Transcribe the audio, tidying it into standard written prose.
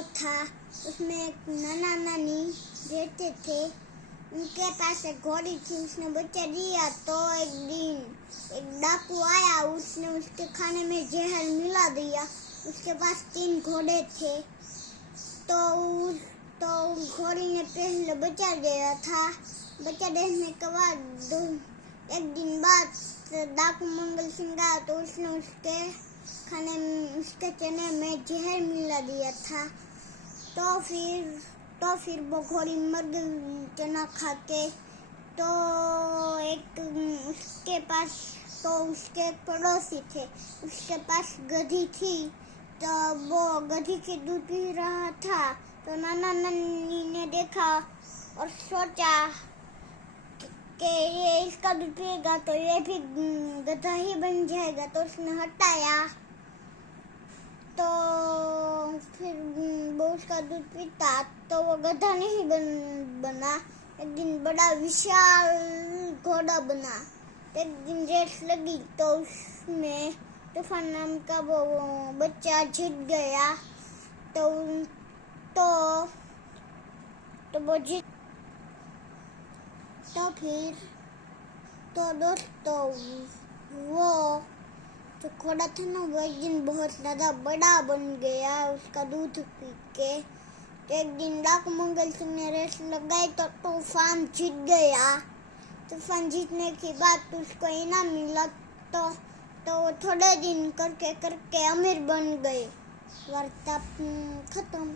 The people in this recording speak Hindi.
गांव था, उसमें एक नाना नानी रहते थे। उनके पास एक घोड़ी थी, उसने बच्चा दिया। तो एक दिन एक डाकू आया, उसने उसके खाने में जहर मिला दिया। उसके पास 3 घोड़े थे। तो घोड़ी ने पहले बचा दिया था। बचा देने के बाद एक दिन बाद डाकू मंगल सिंह आया, तो उसने उसके चने में जहर मिला दिया था। तो फिर वो घोड़ी मर गई चना खा के। तो उसके एक पड़ोसी थे, उसके पास गधी थी। तो वो गधी के दूध पी रहा था। तो नाना नानी ने देखा और सोचा कि ये इसका दूध पिएगा तो ये भी गधा ही बन जाएगा। तो उसने हटाया। तो फिर वो उसका दूध पीता तो वो गधा नहीं बना। एक दिन बड़ा विशाल घोड़ा बना। एक दिन रेस लगी तो उसमें तूफान नाम का वो बच्चा जीत गया। तो वो जीत। तो दोस्तों, वो जो घोड़ा था ना, वो एक दिन बहुत ज़्यादा बड़ा बन गया उसका दूध पी के। एक दिन डाकू मंगल सिंह ने रेस लगाई तो तूफान जीत गया। तूफान जीतने के बाद उसको इनाम मिला। तो वो थोड़े दिन करके अमीर बन गए। वार्ता खत्म।